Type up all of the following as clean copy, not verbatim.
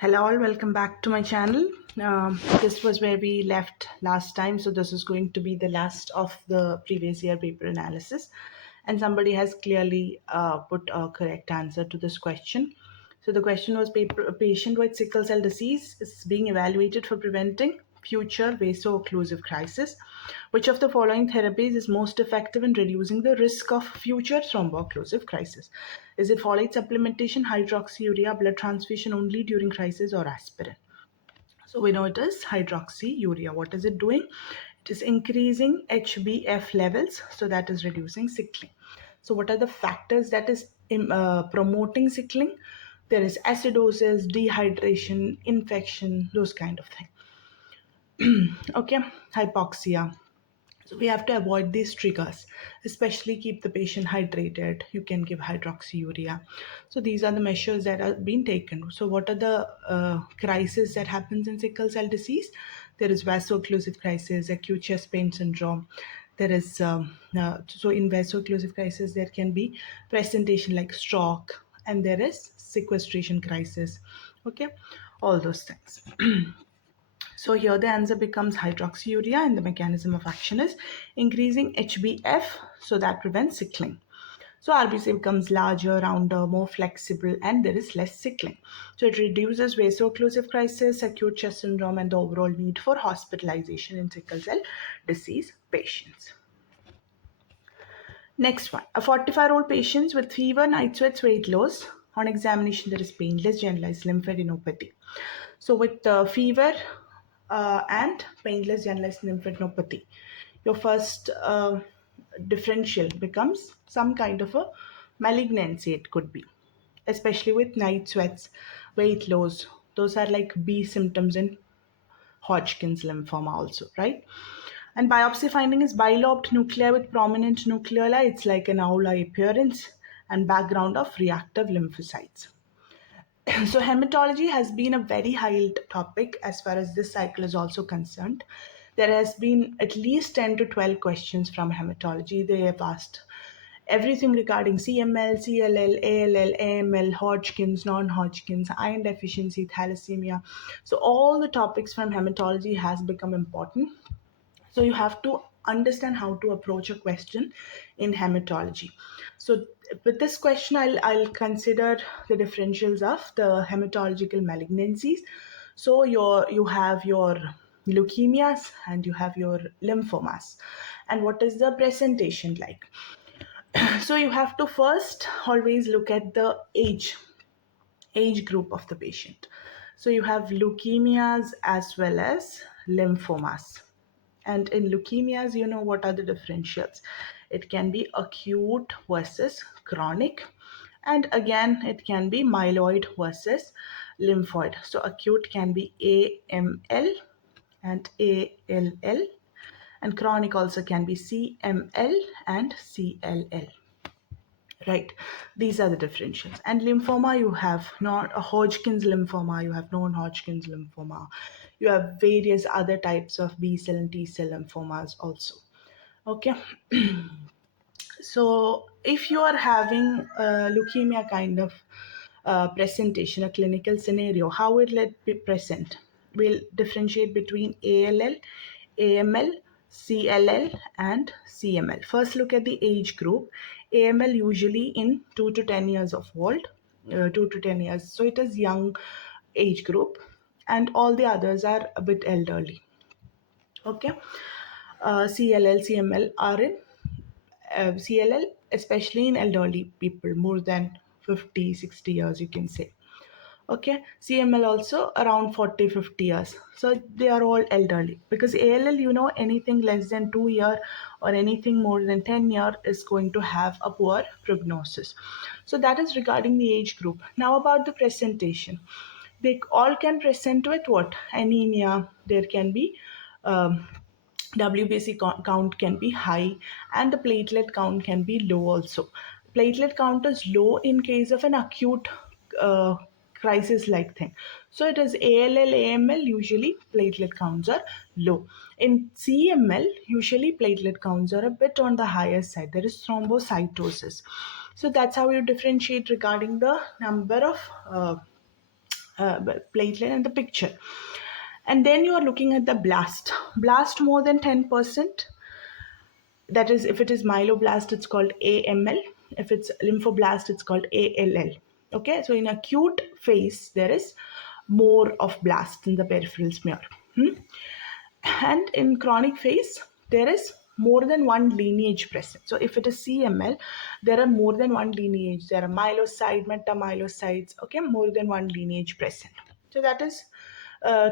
Hello all, welcome back to my channel. This was where we left last time, so this is going to be the last of the previous year paper analysis, and somebody has clearly put a correct answer to this question. So the question was, a patient with sickle cell disease is being evaluated for preventing future vaso-occlusive crisis. Which of the following therapies is most effective in reducing the risk of future thrombo-occlusive crisis? Is it folate supplementation, hydroxyurea, blood transfusion only during crisis, or aspirin? So we know it is hydroxyurea. What is it doing? It is increasing HbF levels, so that is reducing sickling. So what are the factors that is promoting sickling? There is acidosis, dehydration, infection, those kind of things. Okay, hypoxia. So we have to avoid these triggers, especially keep the patient hydrated. You can give hydroxyurea. So these are the measures that are being taken. So what are the crises that happens in sickle cell disease? There is vaso-occlusive crisis, acute chest pain syndrome. There is, so in vaso-occlusive crisis, there can be presentation like stroke, and there is sequestration crisis. Okay, all those things. So here the answer becomes hydroxyurea, and the mechanism of action is increasing HbF, so that prevents sickling. So RBC becomes larger, rounder, more flexible, and there is less sickling. So it reduces vaso-occlusive crisis, acute chest syndrome, and the overall need for hospitalization in sickle cell disease patients. Next one, a 45-year-old patient with fever, night sweats, weight loss. On examination, there is painless generalized lymphadenopathy. So with fever and painless generalized lymphadenopathy, your first differential becomes some kind of a malignancy. It could be, especially with night sweats, weight loss. Those are like B symptoms in Hodgkin's lymphoma also, right? And biopsy finding is bilobed nuclei with prominent nucleoli. It's like an owl-eye appearance and background of reactive lymphocytes. So hematology has been a very high topic as far as this cycle is also concerned. There has been at least 10 to 12 questions from hematology. They have asked everything regarding CML, CLL, ALL, AML, Hodgkin's, non-Hodgkin's, iron deficiency, thalassemia. So all the topics from hematology has become important. So you have to understand how to approach a question in hematology. So with this question, I'll consider the differentials of the hematological malignancies. So you have your leukemias and you have your lymphomas. And what is the presentation like? So you have to first always look at the age group of the patient. So you have leukemias as well as lymphomas. And in leukemias, you know what are the differentials. It can be acute versus chronic. And again, it can be myeloid versus lymphoid. So acute can be AML and ALL. And chronic also can be CML and CLL. Right, these are the differentials. And lymphoma, you have not a Hodgkin's lymphoma, you have non-Hodgkin's lymphoma, you have various other types of B cell and T cell lymphomas also. Okay. So if you are having a leukemia kind of presentation, a clinical scenario, how will it be present? We'll differentiate between ALL, AML, CLL, and CML. First, look at the age group. AML usually in 2 to 10 years of old, 2 to 10 years. So it is young age group, and all the others are a bit elderly. Okay. CLL, CML are in CLL, especially in elderly people, more than 50, 60 years, you can say. Okay, CML also around 40, 50 years. So they are all elderly, because ALL, you know, anything less than 2 year or anything more than 10 year is going to have a poor prognosis. So that is regarding the age group. Now about the presentation. They all can present with what? Anemia. There can be WBC count can be high, and the platelet count can be low also. Platelet count is low in case of an acute crisis like thing. So it is ALL, AML, usually platelet counts are low. In CML, usually platelet counts are a bit on the higher side. There is thrombocytosis. So that's how you differentiate regarding the number of platelet and the picture. And then you are looking at the blast more than 10%. That is, if it is myeloblast, it's called AML. If it's lymphoblast, it's called ALL. Okay, so in acute phase, there is more of blast in the peripheral smear. And in chronic phase, there is more than one lineage present. So if it is CML, there are more than one lineage. There are myelocyte, metamyelocytes, okay, more than one lineage present. So that is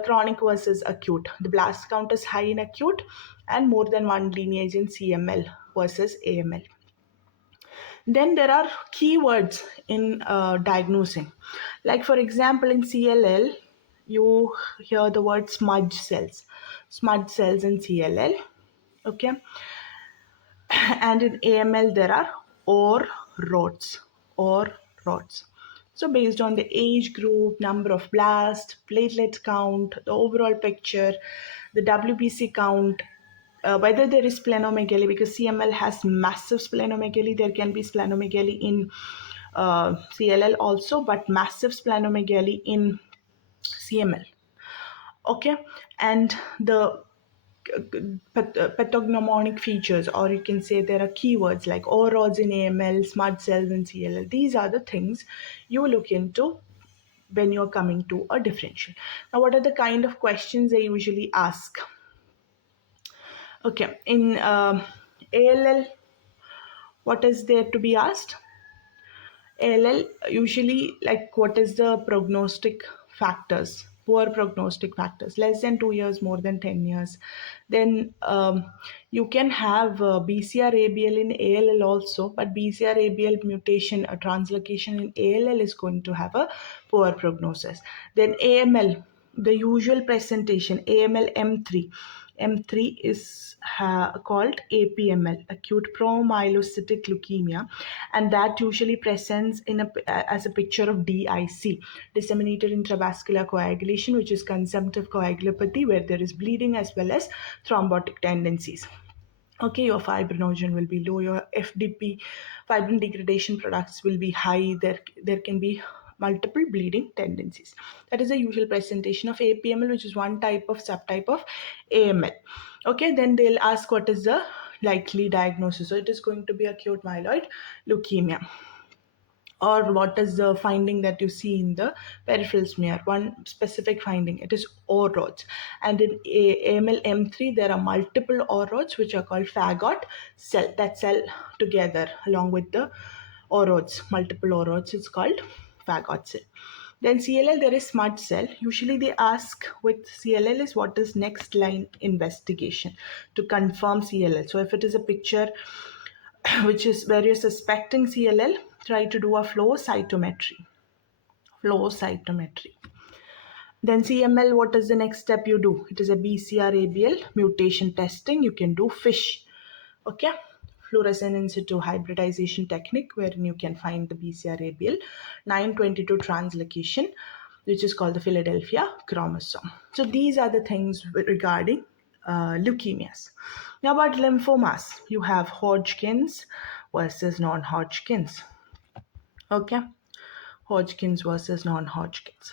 chronic versus acute. The blast count is high in acute and more than one lineage in CML versus AML. Then there are keywords in diagnosing. Like for example, in CLL, you hear the word smudge cells in CLL, okay? And in AML, there are or rods, or rods. So based on the age group, number of blasts, platelet count, the overall picture, the WBC count, whether there is splenomegaly, because CML has massive splenomegaly. There can be splenomegaly in CLL also, but massive splenomegaly in CML. Okay, and the pathognomonic features, or you can say there are keywords like ORODs in AML, smudge cells in CLL. These are the things you look into when you're coming to a differential. Now, what are the kind of questions they usually ask? Okay, in ALL, what is there to be asked? ALL, usually, like, what is the prognostic factors? Poor prognostic factors, less than 2 years, more than 10 years. Then you can have BCR-ABL in ALL also, but BCR-ABL mutation, a translocation in ALL is going to have a poor prognosis. Then AML, the usual presentation, AML M3. M3 is called APML, acute promyelocytic leukemia, and that usually presents in as a picture of DIC, disseminated intravascular coagulation, which is consumptive coagulopathy, where there is bleeding as well as thrombotic tendencies. Okay, your fibrinogen will be low, your FDP, fibrin degradation products, will be high. There can be multiple bleeding tendencies. That is the usual presentation of APML, which is one subtype of AML. Okay, then they'll ask what is the likely diagnosis. So it is going to be acute myeloid leukemia. Or what is the finding that you see in the peripheral smear? One specific finding, it is ORODs. And in AML M3, there are multiple ORODs which are called fagot cell, that cell together along with the ORODs, multiple ORODs, it's called fagot cell. Then CLL, there is smudge cell. Usually they ask with CLL is what is next line investigation to confirm CLL. So if it is a picture which is where you're suspecting CLL, try to do a flow cytometry. Flow cytometry. Then CML, what is the next step you do? It is a BCR-ABL mutation testing. You can do FISH. Okay, fluorescence in situ hybridization technique, wherein you can find the BCR-ABL 922 translocation, which is called the Philadelphia chromosome. So these are the things regarding leukemias. Now about lymphomas, you have Hodgkin's versus non-Hodgkin's. Okay, Hodgkin's versus non-Hodgkin's.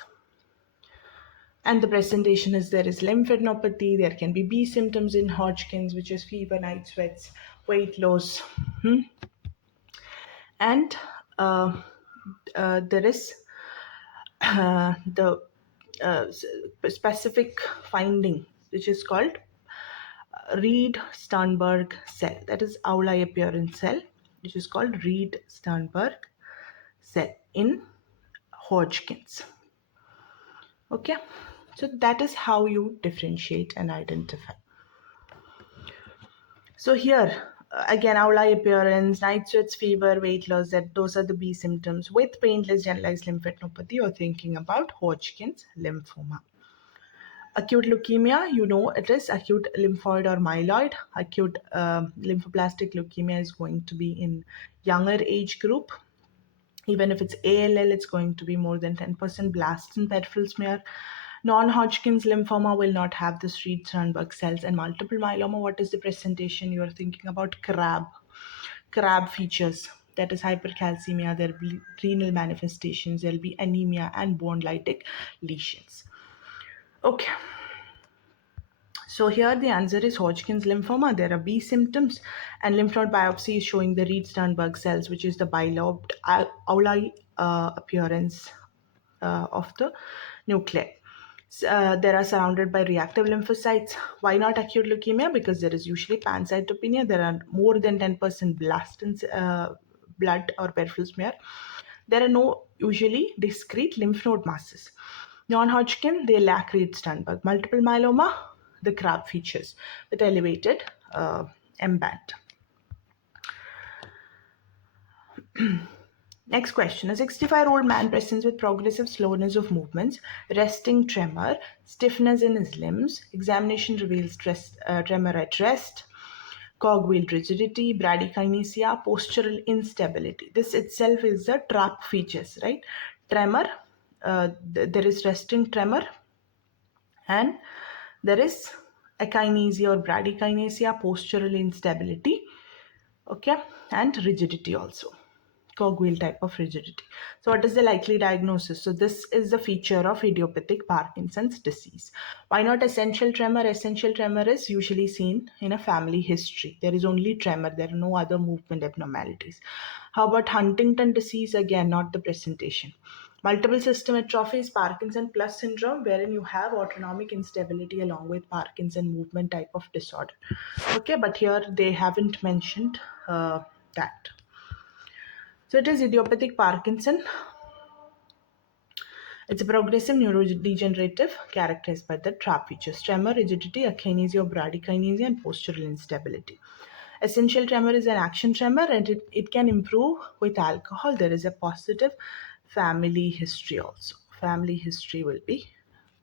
And the presentation is there is lymphadenopathy, there can be B symptoms in Hodgkin's, which is fever, night sweats, weight loss. And there is the specific finding, which is called Reed-Sternberg cell. That is Aula appearance cell, which is called Reed-Sternberg cell in Hodgkin's. Okay, so that is how you differentiate and identify. So here, again, Aula appearance, night sweats, fever, weight loss, those are the B symptoms. With painless generalized lymphadenopathy, you're thinking about Hodgkin's lymphoma. Acute leukemia, you know it is acute lymphoid or myeloid. Acute lymphoblastic leukemia is going to be in younger age group. Even if it's ALL, it's going to be more than 10% blasts in peripheral smear. Non-Hodgkin's lymphoma will not have the Reed-Sternberg cells. And multiple myeloma, what is the presentation? You are thinking about crab features. that is hypercalcemia, there will be renal manifestations, there will be anemia and bone lytic lesions. Okay. So here the answer is Hodgkin's lymphoma. There are B symptoms, and lymph node biopsy is showing the Reed-Sternberg cells, which is the bilobed owli appearance of the nuclei. They are surrounded by reactive lymphocytes. Why not acute leukemia? Because there is usually pancytopenia. There are more than 10% blast in blood or peripheral smear. There are no usually discrete lymph node masses. Non-Hodgkin, they lack Reed-Sternberg. Multiple myeloma, the crab features with elevated M-band. Next question. A 65-year-old man presents with progressive slowness of movements, resting tremor, stiffness in his limbs. Examination reveals tremor at rest, cogwheel rigidity, bradykinesia, postural instability. This itself is the trap features, right? Tremor, there is resting tremor, and there is akinesia or bradykinesia, postural instability, okay, and rigidity also, cogwheel type of rigidity. So what is the likely diagnosis? So this is the feature of idiopathic Parkinson's disease. Why not essential tremor? Essential tremor is usually seen in a family history. There is only tremor, there are no other movement abnormalities. How about Huntington disease? Again, not the presentation. Multiple system atrophy is Parkinson plus syndrome, wherein you have autonomic instability along with Parkinson movement type of disorder. Okay, but here they haven't mentioned that. So it is idiopathic Parkinson. It's a progressive neurodegenerative characterized by the trap features: tremor, rigidity, akinesia or bradykinesia, and postural instability. Essential tremor is an action tremor, and it can improve with alcohol. There is a positive family history also. Family history will be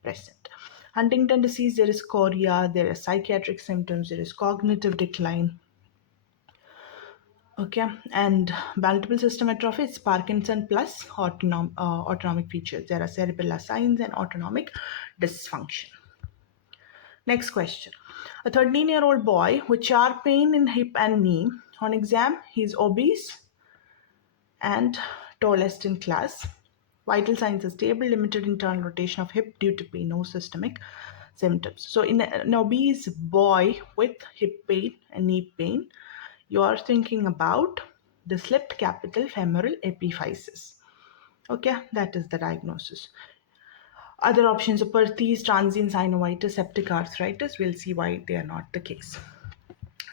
present. Huntington disease, there is chorea, there are psychiatric symptoms, there is cognitive decline. Okay, and multiple system atrophy, it's Parkinson plus autonomic features. There are cerebellar signs and autonomic dysfunction. Next question. A 13-year-old boy with sharp pain in hip and knee. On exam, he's obese and tallest in class. Vital signs are stable, limited internal rotation of hip due to pain, no systemic symptoms. So in an obese boy with hip pain and knee pain, you are thinking about the slipped capital femoral epiphysis. Okay, that is the diagnosis. Other options are Perthes, transient synovitis, septic arthritis. We'll see why they are not the case.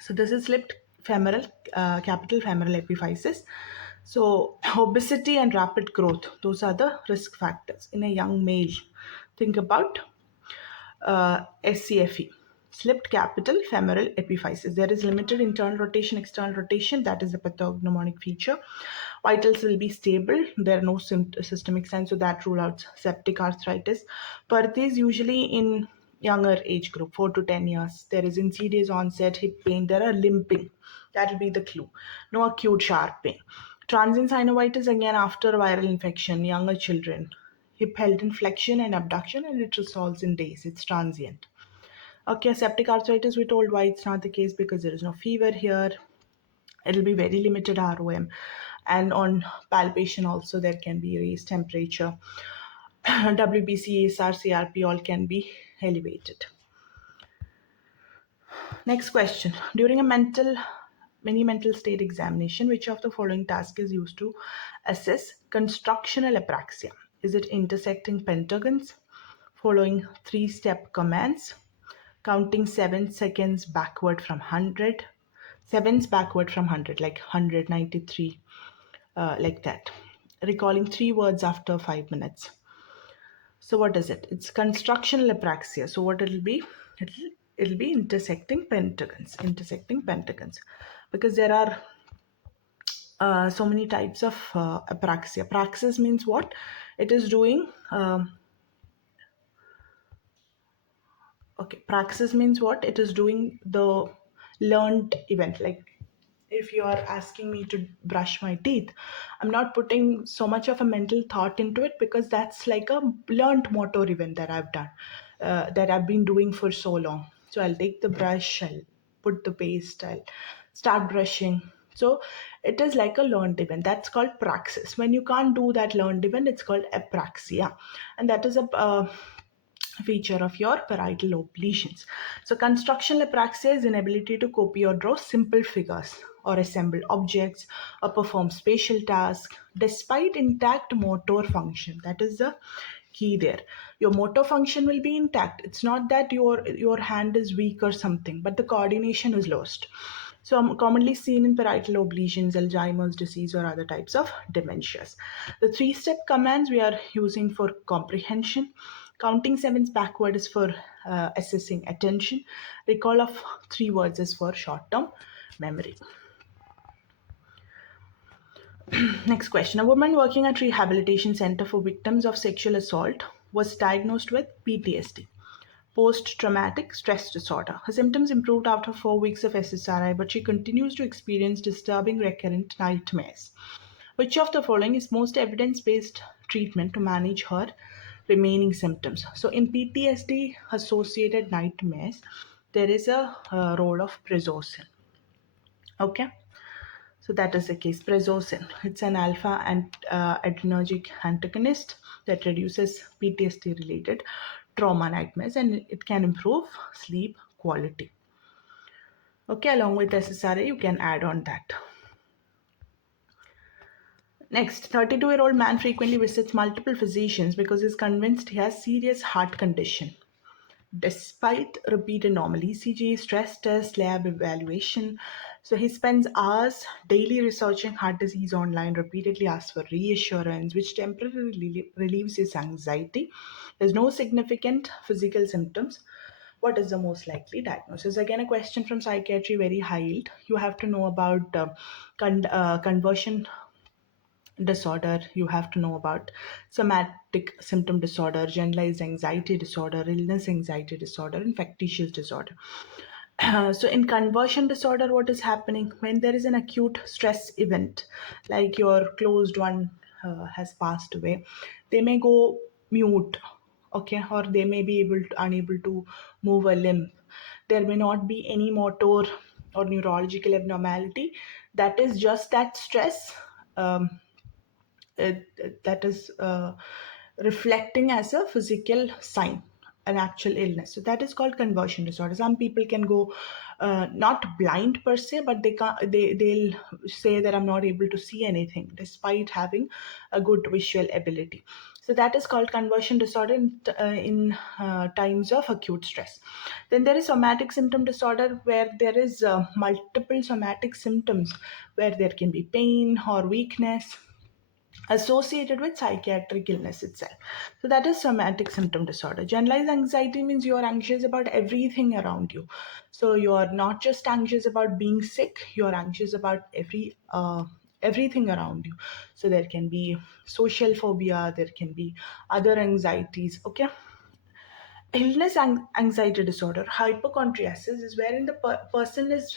So this is slipped femoral, capital femoral epiphysis. So obesity and rapid growth, those are the risk factors in a young male. Think about SCFE, slipped capital femoral epiphysis. There is limited internal rotation, external rotation. That is a pathognomonic feature. Vitals will be stable. There are no systemic signs, so that rule out septic arthritis. Perthes usually in younger age group, 4 to 10 years. There is insidious onset, hip pain. There are limping. That will be the clue. No acute sharp pain. Transient synovitis again after viral infection, younger children. Hip held in flexion and abduction, and it resolves in days. It's transient. Okay, septic arthritis, we told why it's not the case, because there is no fever here. It'll be very limited ROM. And on palpation also, there can be raised temperature. WBC, ASR, CRP all can be elevated. Next question. During a mini mental state examination, which of the following task is used to assess constructional apraxia? Is it intersecting pentagons, following 3-step commands, counting 7 seconds backward from 100, sevens backward from 100, like 193, like that, recalling 3 words after 5 minutes? So what is it? It's constructional apraxia. So what it'll be? It'll be intersecting pentagons. Intersecting pentagons, because there are so many types of apraxia. Praxis means what? It is doing. Okay, praxis means what? It is doing the learned event. Like if you are asking me to brush my teeth, I'm not putting so much of a mental thought into it, because that's like a learned motor event that I've done, that I've been doing for so long. So I'll take the brush, I'll put the paste, I'll start brushing. So it is like a learned event. That's called praxis. When you can't do that learned event, it's called apraxia. And that is a feature of your parietal lobe lesions. So constructional apraxia is inability to copy or draw simple figures or assemble objects or perform spatial tasks despite intact motor function. That is the key there. Your motor function will be intact. It's not that your hand is weak or something, but the coordination is lost. So commonly seen in parietal lobe lesions, Alzheimer's disease, or other types of dementias. The three-step commands we are using for comprehension. Counting sevens backward is for assessing attention. Recall of three words is for short-term memory. Next question. A woman working at Rehabilitation Center for Victims of Sexual Assault was diagnosed with PTSD, post-traumatic stress disorder. Her symptoms improved after 4 weeks of SSRI, but she continues to experience disturbing recurrent nightmares. Which of the following is most evidence-based treatment to manage her remaining symptoms? So in PTSD associated nightmares, there is a role of prazosin. Okay. So that is the case. Prazosin. It's an alpha and adrenergic antagonist that reduces PTSD-related trauma nightmares, and it can improve sleep quality. Okay, along with SSRI, you can add on that. Next, 32-year-old man frequently visits multiple physicians because he's convinced he has serious heart condition. Despite repeated normal ECG, stress test, lab evaluation, so he spends hours daily researching heart disease online, repeatedly asks for reassurance, which temporarily relieves his anxiety. There's no significant physical symptoms. What is the most likely diagnosis? Again, a question from psychiatry, very high yield. You have to know about conversion disorder, you have to know about somatic symptom disorder, generalized anxiety disorder, illness anxiety disorder, and factitious disorder. So in conversion disorder, what is happening when there is an acute stress event, like your closed one has passed away, they may go mute, okay, or they may be unable to move a limb. There may not be any motor or neurological abnormality. That is just that stress. That is reflecting as a physical sign, an actual illness. So that is called conversion disorder. Some people can go not blind per se, but they'll say that I'm not able to see anything despite having a good visual ability. So that is called conversion disorder in times of acute stress. Then there is somatic symptom disorder, where there is multiple somatic symptoms, where there can be pain or weakness associated with psychiatric illness itself. So that is somatic symptom disorder. Generalized anxiety means you are anxious about everything around you. So you are not just anxious about being sick, you are anxious about everything around you. So there can be social phobia, there can be other anxieties. Okay. Illness anxiety disorder, hypochondriasis, is wherein the person is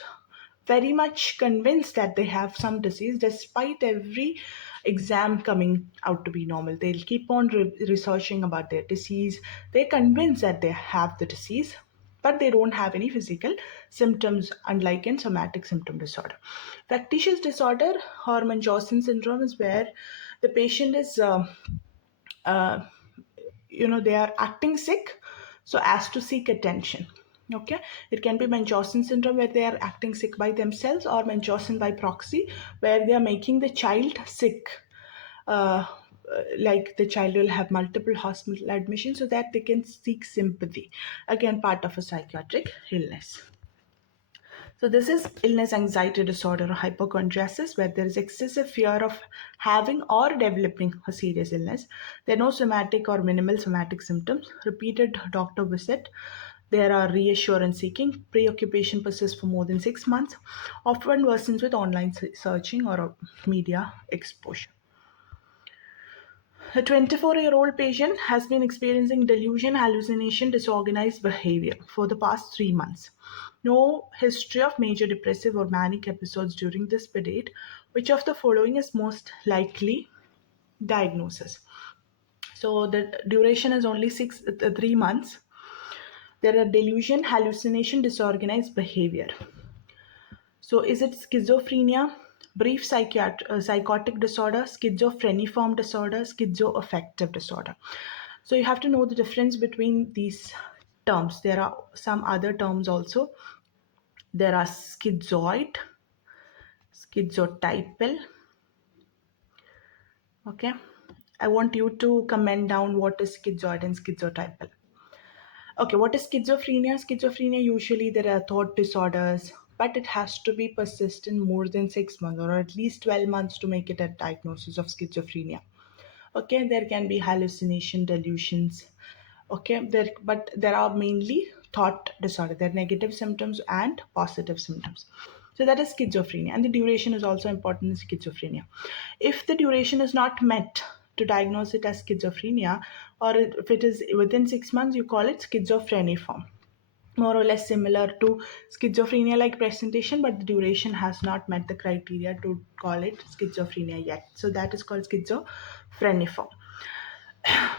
very much convinced that they have some disease despite every exam coming out to be normal. They'll keep on researching about their disease. They're convinced that they have the disease, but they don't have any physical symptoms, unlike in somatic symptom disorder. Factitious disorder or Munchausen syndrome is where the patient is uh, they are acting sick so as to seek attention. Okay, it can be Munchausen syndrome, where they are acting sick by themselves, or Munchausen by proxy, where they are making the child sick. Like the child will have multiple hospital admissions so that they can seek sympathy. Again, part of a psychiatric illness. So this is illness anxiety disorder or hypochondriasis, where there is excessive fear of having or developing a serious illness. There are no somatic or minimal somatic symptoms. Repeated doctor visit. There are reassurance seeking. Preoccupation persists for more than 6 months. Often worsens with online searching or media exposure. A 24-year-old patient has been experiencing delusion, hallucination, disorganized behavior for the past 3 months. No history of major depressive or manic episodes during this period. Which of the following is most likely diagnosis? So the duration is only 3 months. There are delusion, hallucination, disorganized behavior. So is it schizophrenia, brief psychotic disorder, schizophreniform disorder, schizoaffective disorder. So you have to know the difference between these terms. There are some other terms also. There are schizoid, schizotypal. Okay. I want you to comment down what is schizoid and schizotypal. Okay, what is schizophrenia? Schizophrenia, usually there are thought disorders, but it has to be persistent more than 6 months or at least 12 months to make it a diagnosis of schizophrenia. Okay, there can be hallucination, delusions. Okay, but there are mainly thought disorder. There are negative symptoms and positive symptoms. So that is schizophrenia, and the duration is also important in schizophrenia. If the duration is not met to diagnose it as schizophrenia, or if it is within 6 months, you call it schizophreniform, more or less similar to schizophrenia like presentation, but the duration has not met the criteria to call it schizophrenia yet. So that is called schizophreniform.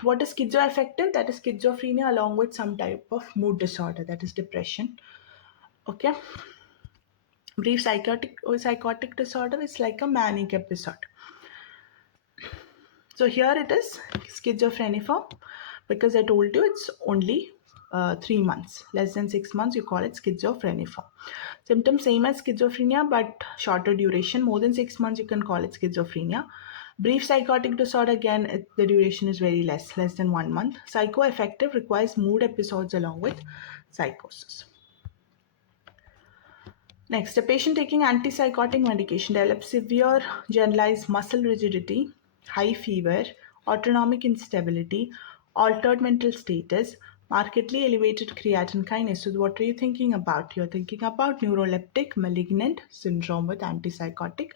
What is schizoaffective? That is schizophrenia along with some type of mood disorder, that is depression. Okay. Brief psychotic disorder is like a manic episode. So here it is schizophreniform, because I told you it's only 3 months, less than 6 months. You call it schizophreniform. Symptoms same as schizophrenia, but shorter duration. More than 6 months, you can call it schizophrenia. Brief psychotic disorder, again, the duration is very less than 1 month. Psychoaffective requires mood episodes along with psychosis. Next, a patient taking antipsychotic medication develops severe generalized muscle rigidity, high fever, autonomic instability, altered mental status, markedly elevated creatine kinase. So, what are you thinking about? You're thinking about neuroleptic malignant syndrome with antipsychotic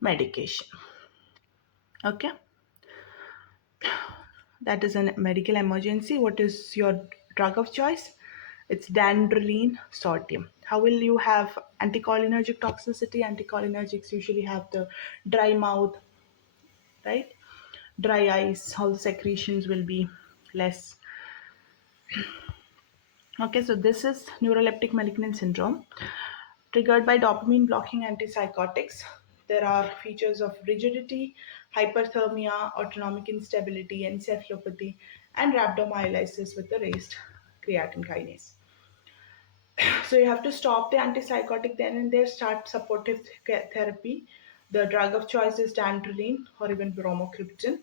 medication. Okay, that is a medical emergency. What is your drug of choice? It's dandrolene sodium. How will you have anticholinergic toxicity? Anticholinergics usually have the dry mouth, right? Dry eyes, all the secretions will be less. Okay, so this is neuroleptic malignant syndrome triggered by dopamine blocking antipsychotics. There are features of rigidity, hyperthermia, autonomic instability, encephalopathy, and rhabdomyolysis with the raised creatine kinase. So you have to stop the antipsychotic then and there, start supportive therapy. The drug of choice is dantrolene or even bromocriptine.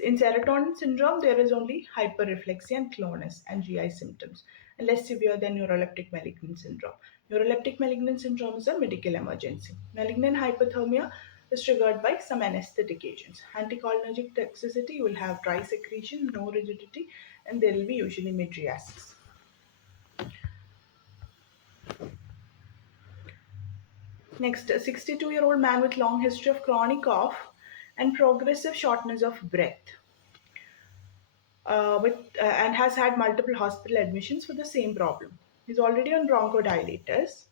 In serotonin syndrome, there is only hyperreflexia and clonus and GI symptoms, and less severe than neuroleptic malignant syndrome. Neuroleptic malignant syndrome is a medical emergency. Malignant hyperthermia is triggered by some anesthetic agents. Anticholinergic toxicity, you will have dry secretion, no rigidity, and there will be usually mydriasis. Next, a 62-year-old man with long history of chronic cough and progressive shortness of breath, and has had multiple hospital admissions for the same problem. He's already on bronchodilators,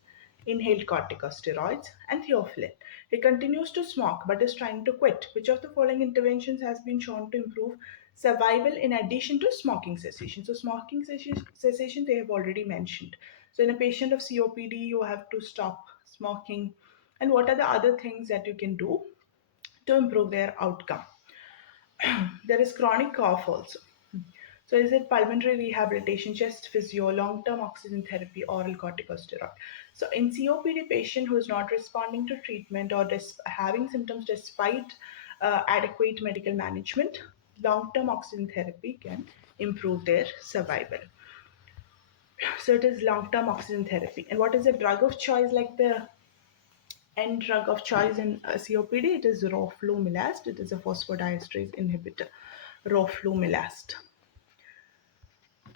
inhaled corticosteroids, and theophylline. He continues to smoke but is trying to quit. Which of the following interventions has been shown to improve survival in addition to smoking cessation? So, smoking cessation they have already mentioned. So, in a patient of COPD, you have to stop smoking. And what are the other things that you can do to improve their outcome? There is chronic cough also. So is it pulmonary rehabilitation, chest physio, long-term oxygen therapy, oral corticosteroid? So in COPD patient who is not responding to treatment or having symptoms despite adequate medical management, long-term oxygen therapy can improve their survival. So it is long-term oxygen therapy. And what is the drug of choice, like the end drug of choice in COPD? It is roflumilast. It is a phosphodiesterase inhibitor, roflumilast.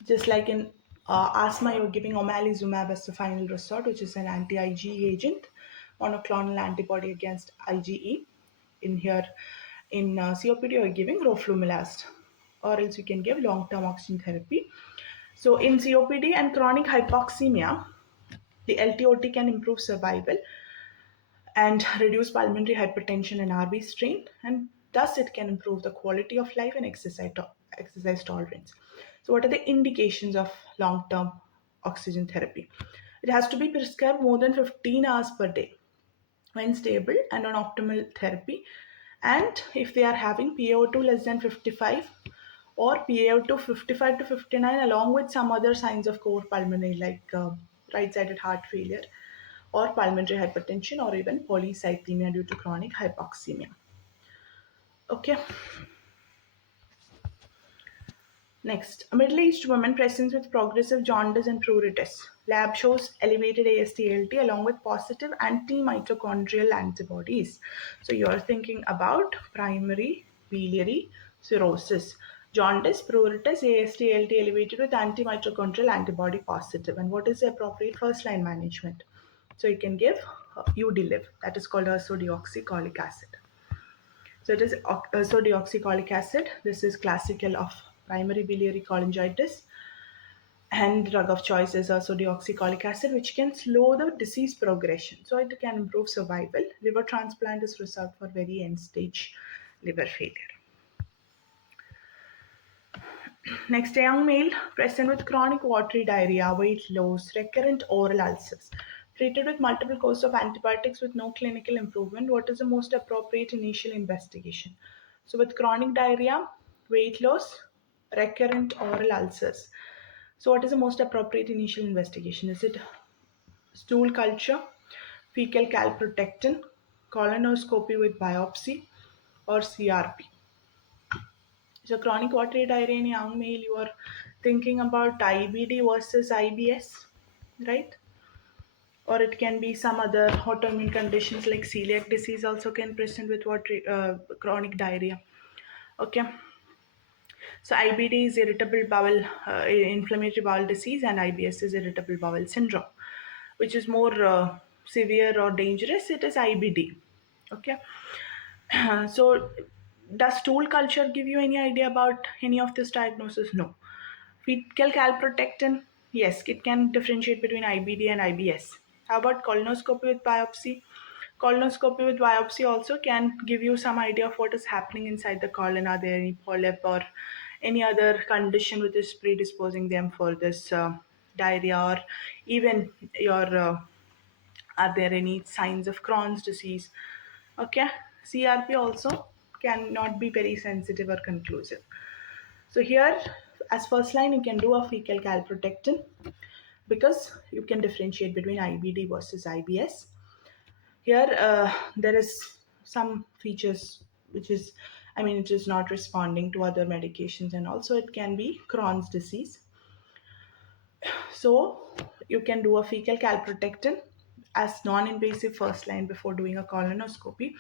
Just like in asthma, you're giving omalizumab as the final resort, which is an anti-IgE agent, monoclonal antibody against IgE. In here, in COPD, you're giving roflumilast, or else you can give long-term oxygen therapy. So in COPD and chronic hypoxemia, the LTOT can improve survival and reduce pulmonary hypertension and RV strain, and thus it can improve the quality of life and exercise tolerance. So, what are the indications of long term oxygen therapy? It has to be prescribed more than 15 hours per day. when stable and on optimal therapy, and if they are having PaO2 less than 55 or PaO2 55 to 59 along with some other signs of core pulmonary like right-sided heart failure or pulmonary hypertension or even polycythemia due to chronic hypoxemia. Okay. Next, a middle-aged woman presents with progressive jaundice and pruritus. Lab shows elevated AST-ALT along with positive anti-mitochondrial antibodies. So you're thinking about primary biliary cirrhosis. Jaundice, pruritus, AST-ALT elevated with anti-mitochondrial antibody positive. And what is the appropriate first-line management? So you can give UDLIV, that is called ursodeoxycholic acid. So it is ursodeoxycholic acid. This is classical of primary biliary cholangitis, and drug of choice is ursodeoxycholic acid, which can slow the disease progression. So it can improve survival. Liver transplant is reserved for very end stage liver failure. Next, a young male present with chronic watery diarrhea, weight loss, recurrent oral ulcers, treated with multiple courses of antibiotics with no clinical improvement. What is the most appropriate initial investigation? So, with chronic diarrhea, weight loss, recurrent oral ulcers. So, what is the most appropriate initial investigation? Is it stool culture, fecal calprotectin, colonoscopy with biopsy, or CRP? So chronic watery diarrhea in young male, you are thinking about IBD versus IBS, right? Or it can be some other autoimmune conditions like celiac disease also can present with chronic diarrhea. Okay. So IBD is irritable bowel, inflammatory bowel disease, and IBS is irritable bowel syndrome. Which is more severe or dangerous? It is IBD. Okay. So, does stool culture give you any idea about any of this diagnosis? No. Fecal calprotectin, yes, it can differentiate between IBD and IBS. How about colonoscopy with biopsy? Colonoscopy with biopsy also can give you some idea of what is happening inside the colon. Are there any polyp or any other condition which is predisposing them for this diarrhea, or even your are there any signs of Crohn's disease? Okay, CRP also cannot be very sensitive or conclusive. So here, as first line, you can do a fecal calprotectin because you can differentiate between IBD versus IBS. Here, there is some features which is, I mean, it is not responding to other medications, and also it can be Crohn's disease. So you can do a fecal calprotectin as non-invasive first line before doing a colonoscopy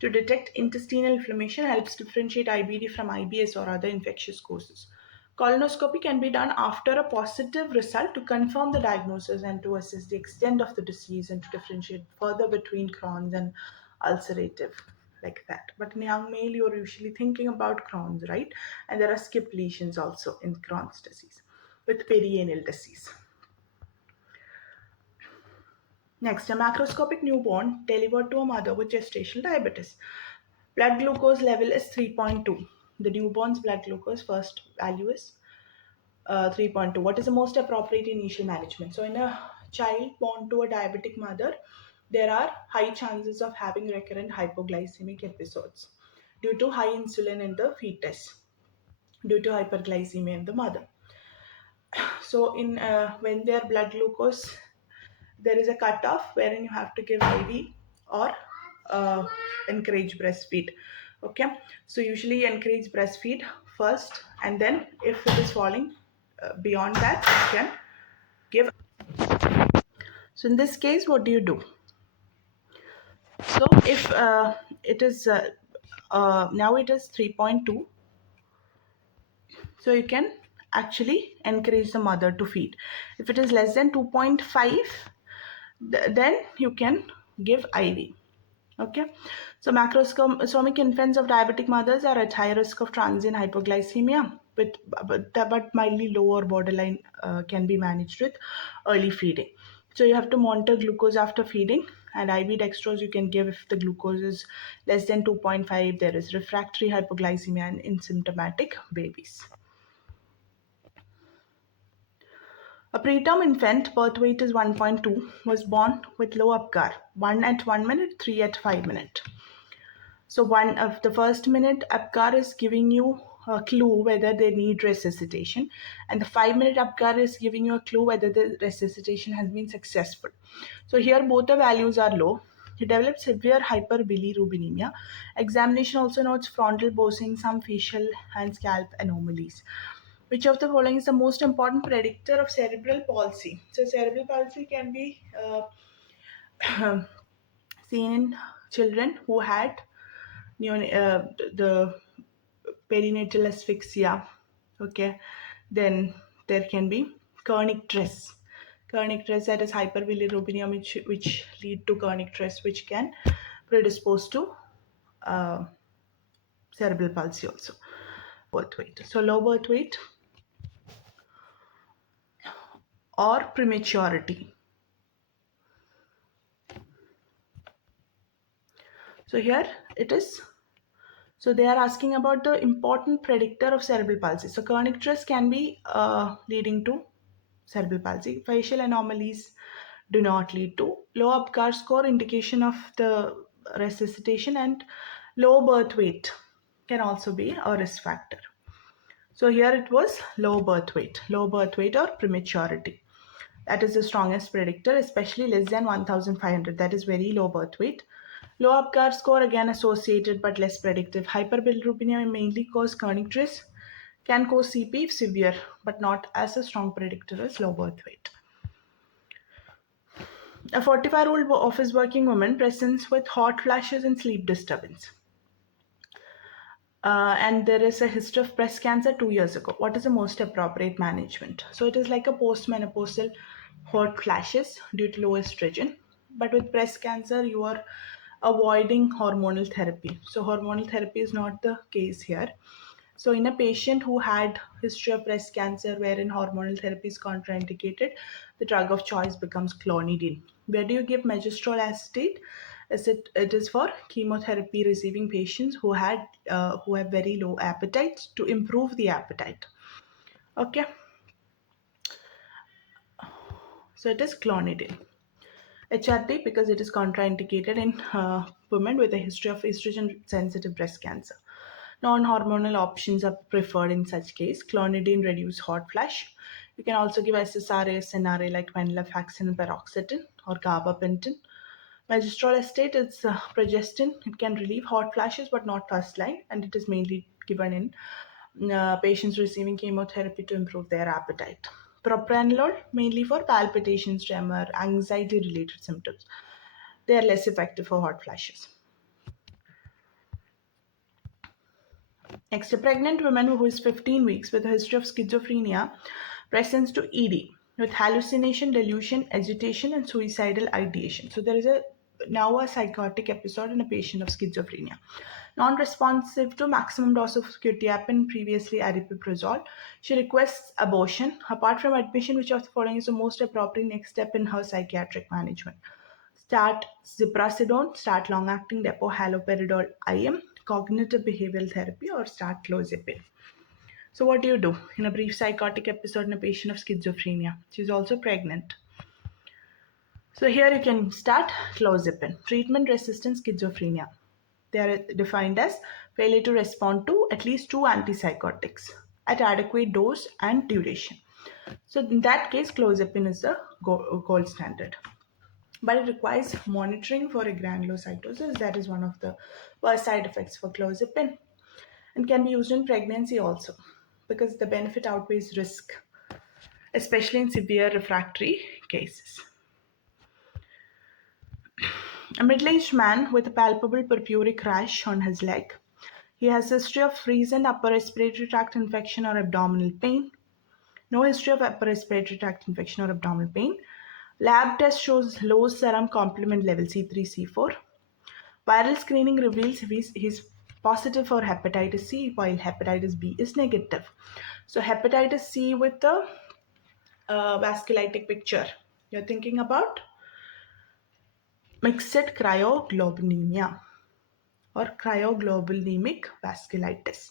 to detect intestinal inflammation, helps differentiate IBD from IBS or other infectious causes. Colonoscopy can be done after a positive result to confirm the diagnosis and to assess the extent of the disease and to differentiate further between Crohn's and ulcerative, like that. But in young male, you're usually thinking about Crohn's, right? And there are skip lesions also in Crohn's disease with perianal disease. Next, a macroscopic newborn delivered to a mother with gestational diabetes. Blood glucose level is 3.2. The newborn's blood glucose first value is 3.2. What is the most appropriate initial management? So, in a child born to a diabetic mother, there are high chances of having recurrent hypoglycemic episodes due to high insulin in the fetus, due to hyperglycemia in the mother. So, in when their blood glucose, there is a cutoff wherein you have to give IV or encourage breastfeed. Okay, so usually encourage breastfeed first, and then if it is falling beyond that, you can give. So in this case, what do you do? So if it is now it is 3.2, so you can actually encourage the mother to feed. If it is less than 2.5, then you can give IV. Okay, so macrosomic infants of diabetic mothers are at high risk of transient hypoglycemia, but mildly lower borderline can be managed with early feeding. So you have to monitor glucose after feeding, and IV dextrose you can give if the glucose is less than 2.5. There is refractory hypoglycemia in asymptomatic babies. A preterm infant, birth weight is 1.2, was born with low UPGAR, 1 at 1 minute, 3 at 5 minute. So one of the first minute UPGAR is giving you a clue whether they need resuscitation, and the 5 minute UPGAR is giving you a clue whether the resuscitation has been successful. So here both the values are low. He developed severe hyperbilirubinemia. Examination also notes frontal bossing, some facial and scalp anomalies. Which of the following is the most important predictor of cerebral palsy? So cerebral palsy can be seen in children who had the perinatal asphyxia. Okay, then there can be kernicterus. Kernicterus, that is hyperbilirubinemia, which lead to kernicterus, which can predispose to uh, cerebral palsy also. Birth weight. So low birth weight or prematurity. So here it is. So they are asking about the important predictor of cerebral palsy. So kernicterus can be leading to cerebral palsy. Facial anomalies do not lead to. Low UPGAR score, indication of the resuscitation, and low birth weight can also be a risk factor. So here it was low birth weight or prematurity. That is the strongest predictor, especially less than 1500. That is very low birth weight. Low UPGAR score, again associated but less predictive. Hyperbilirubinemia mainly cause kernicterus, can cause CP if severe, but not as a strong predictor as low birth weight. A 45-year-old office working woman presents with hot flashes and sleep disturbance. And there is a history of breast cancer 2 years ago. What is the most appropriate management? So it is like a postmenopausal hot flashes due to low estrogen. But with breast cancer, you are avoiding hormonal therapy. So hormonal therapy is not the case here. So in a patient who had history of breast cancer wherein hormonal therapy is contraindicated, the drug of choice becomes clonidine. Where do you give megestrol acetate? It is for chemotherapy receiving patients who have very low appetite to improve the appetite. Okay, so it is clonidine. HRT because it is contraindicated in women with a history of estrogen sensitive breast cancer. Non-hormonal options are preferred in such case. Clonidine reduce hot flash. You can also give SSRI, SNRI like venlafaxine, paroxetine, or gabapentin. Magistrol acetate is progestin. It can relieve hot flashes but not first line, and it is mainly given in patients receiving chemotherapy to improve their appetite. Propranolol mainly for palpitations, tremor, anxiety-related symptoms. They are less effective for hot flashes. Next, a pregnant woman who is 15 weeks with a history of schizophrenia presents to ED with hallucination, delusion, agitation, and suicidal ideation. So there is now a psychotic episode in a patient of schizophrenia. Non-responsive to maximum dose of quetiapine, previously aripiprazole. She requests abortion. Apart from admission, which of the following is the most appropriate next step in her psychiatric management? Start ziprasidone, start long-acting depot haloperidol IM, cognitive behavioral therapy, or start clozapine. So what do you do in a brief psychotic episode in a patient of schizophrenia? She's also pregnant. So here you can start clozapine. Treatment-resistant schizophrenia. They are defined as failure to respond to at least 2 antipsychotics at adequate dose and duration. So in that case, clozapine is the gold standard. But it requires monitoring for a granulocytosis. That is one of the worst side effects for clozapine, and can be used in pregnancy also because the benefit outweighs risk, especially in severe refractory cases. A middle-aged man with a palpable purpuric rash on his leg. He has history of recent upper respiratory tract infection or abdominal pain. No history of upper respiratory tract infection or abdominal pain. Lab test shows low serum complement level C3, C4. Viral screening reveals he's positive for hepatitis C, while hepatitis B is negative. So hepatitis C with the vasculitic picture. You're thinking about mixed cryoglobulinemia or cryoglobulemic vasculitis.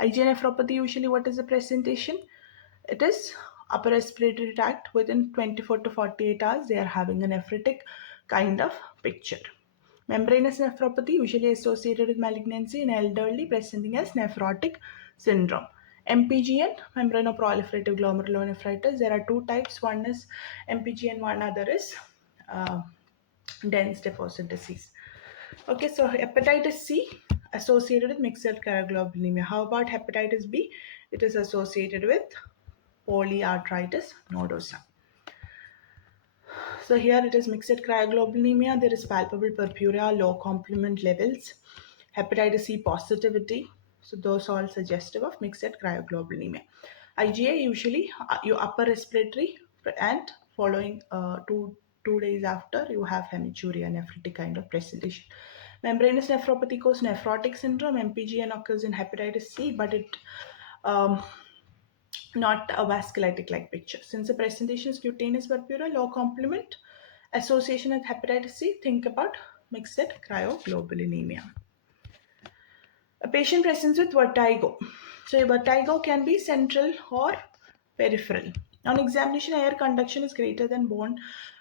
IgA nephropathy, usually what is the presentation? It is upper respiratory tract, within 24 to 48 hours, they are having a nephritic kind of picture. Membranous nephropathy usually associated with malignancy in elderly presenting as nephrotic syndrome. MPGN, membranoproliferative glomerulonephritis. There are two types. One is MPGN, one other is uh, dense deposit disease. Okay, so hepatitis C associated with mixed cryoglobulinemia. How about hepatitis B? It is associated with polyarthritis nodosa. So here it is mixed cryoglobulinemia. There is palpable purpura, low complement levels, hepatitis C positivity. So those all suggestive of mixed cryoglobulinemia. IgA usually your upper respiratory, and following 2 days after you have hematuria, nephritic kind of presentation. Membranous nephropathy causes nephrotic syndrome. MPGN occurs in hepatitis C, but it um, not a vasculitic-like picture. Since the presentation is cutaneous purpura, low complement, association with hepatitis C, think about mixed cryoglobulinemia. A patient presents with vertigo. So vertigo can be central or peripheral. On examination, air conduction is greater than bone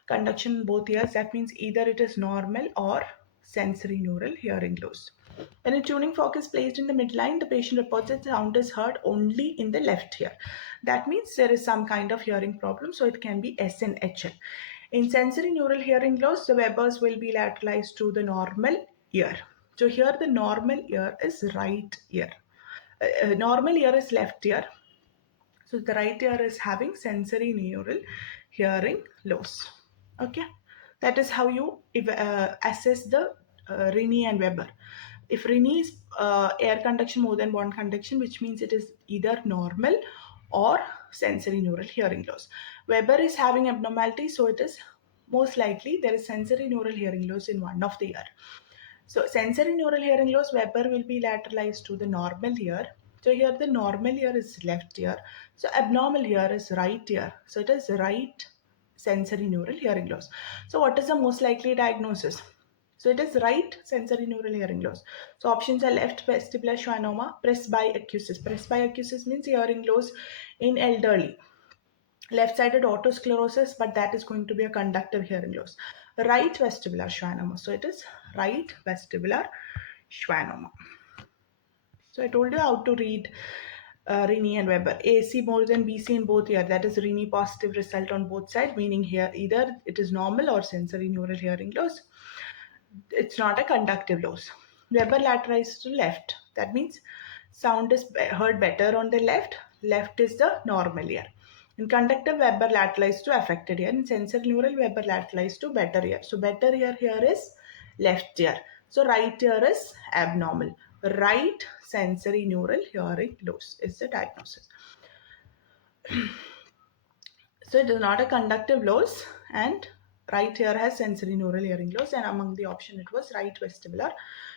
conduction in both ears. That means either it is normal or sensory neural hearing loss. When a tuning fork is placed in the midline, the patient reports that sound is heard only in the left ear. That means there is some kind of hearing problem, so it can be SNHL. In sensory neural hearing loss, the Webers will be lateralized to the normal ear. So here the normal ear is right ear. Normal ear is left ear. So the right ear is having sensory neural hearing loss. Okay, that is how you assess the Rini and Weber. If Rini is air conduction more than bone conduction, which means it is either normal or sensory neural hearing loss. Weber is having abnormality, so it is most likely there is sensory neural hearing loss in one of the ear. So sensory neural hearing loss, Weber will be lateralized to the normal ear. So here the normal ear is left ear. So abnormal ear is right ear. So it is right sensory neural hearing loss. So what is the most likely diagnosis? So it is right sensory neural hearing loss. So options are left vestibular schwannoma, presbyacusis. Presbyacusis means hearing loss in elderly. Left-sided autosclerosis, but that is going to be a conductive hearing loss. Right vestibular schwannoma. So it is right vestibular schwannoma. So I told you how to read Rini and Weber. AC more than BC in both ear. That is Rini positive result on both sides, meaning here either it is normal or sensory neural hearing loss. It's not a conductive loss. Weber lateralized to left. That means sound is heard better on the left. Left is the normal ear. In conductive, Weber lateralized to affected ear. In sensory neural, Weber lateralized to better ear. So better ear here is left ear. So right ear is abnormal. Right sensory neural hearing loss is the diagnosis. So it is not a conductive loss, and right ear has sensory neural hearing loss, and among the option it was right vestibular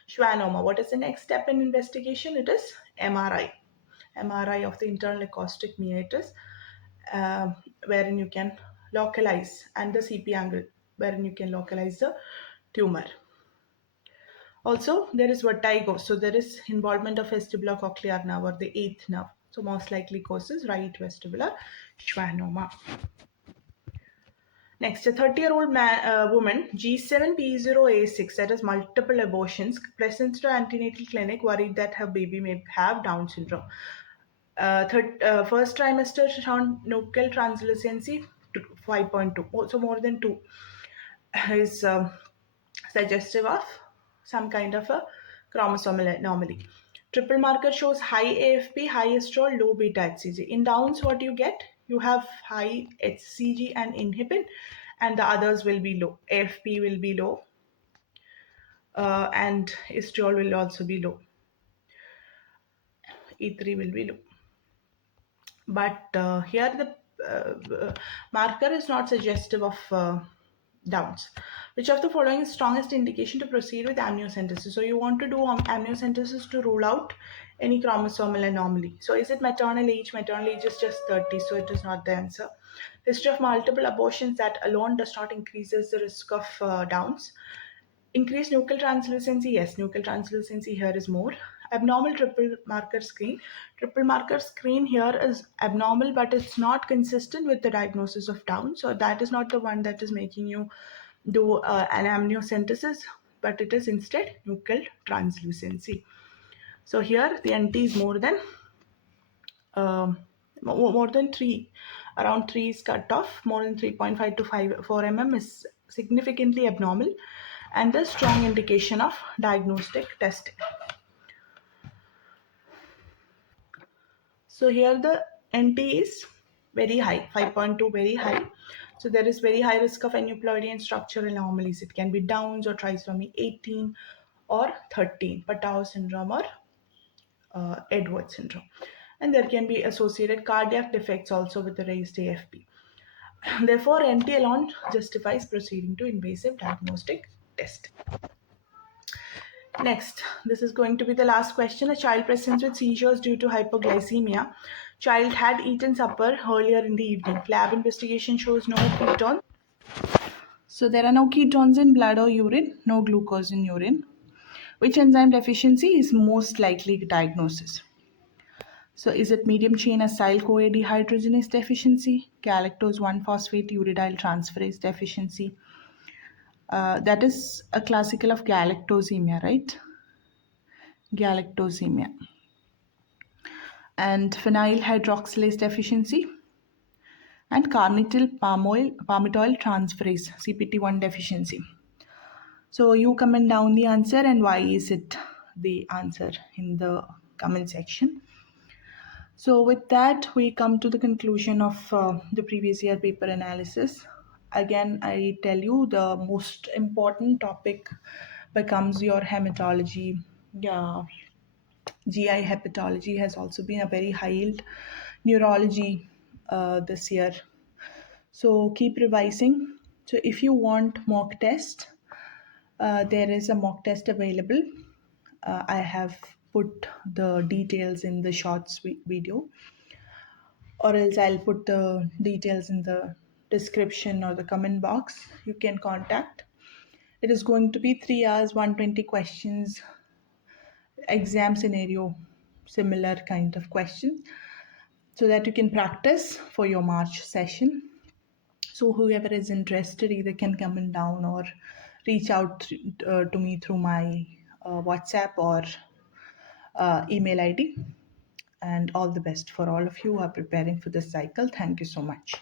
schwannoma. What is the next step in investigation? It is MRI. MRI of the internal acoustic meatus, wherein you can localize, and the CP angle, wherein you can localize the tumor. Also, there is vertigo. So there is involvement of vestibulocochlear nerve, or the eighth nerve. So most likely causes right vestibular schwannoma. Next, a 30-year-old woman, G7P0A6, that is multiple abortions, presents to antenatal clinic worried that her baby may have Down syndrome. First trimester found nuchal translucency 5.2, so more than 2, is suggestive of some kind of a chromosomal anomaly. Triple marker shows high AFP, high estrol, low beta HCG. In Downs, what you get? You have high HCG and inhibin, and the others will be low. AFP will be low, and estrol will also be low. E3 will be low. But here the marker is not suggestive of Downs. Which of the following is strongest indication to proceed with amniocentesis? So you want to do amniocentesis to rule out any chromosomal anomaly. So is it maternal age? Maternal age is just 30, so it is not the answer. History of multiple abortions, that alone does not increases the risk of Downs. Increased nuchal translucency, yes, nuchal translucency here is more. Abnormal triple marker screen. Triple marker screen here is abnormal, but it's not consistent with the diagnosis of Down. So that is not the one that is making you do an amniocentesis, but it is instead nuchal translucency. So here the NT is um, more than 3, around 3 is cut off. More than 3.5 to 4 mm is significantly abnormal and a strong indication of diagnostic testing. So here the NT is very high, 5.2, very high. So there is very high risk of aneuploidy and structural anomalies. It can be Downs or trisomy 18 or 13, Patau syndrome or Edwards syndrome. And there can be associated cardiac defects also with the raised AFP. Therefore, NT alone justifies proceeding to invasive diagnostic testing. Next, this is going to be the last question. A child presents with seizures due to hypoglycemia. Child had eaten supper earlier in the evening. Lab investigation shows no ketones. So there are no ketones in blood or urine, no glucose in urine. Which enzyme deficiency is most likely diagnosis? So is it medium chain acyl CoA dehydrogenase deficiency, galactose 1 phosphate uridyl transferase deficiency? That is a classical of galactosemia, right? Galactosemia. And phenyl hydroxylase deficiency and carnitine palmitoyl transferase CPT1 deficiency. So you comment down the answer and why is it the answer in the comment section. So with that, we come to the conclusion of the previous year paper analysis. Again, I tell you the most important topic becomes your hematology. Yeah, GI hepatology has also been a very high yield neurology this year. So keep revising. So if you want mock test, there is a mock test available. I have put the details in the shorts video, or else I'll put the details in the description or the comment box. You can contact. It is going to be 3 hours, 120 questions, exam scenario, similar kind of questions, so that you can practice for your March session. So whoever is interested either can comment down or reach out to me through my WhatsApp or email ID. And all the best for all of you who are preparing for this cycle. Thank you so much.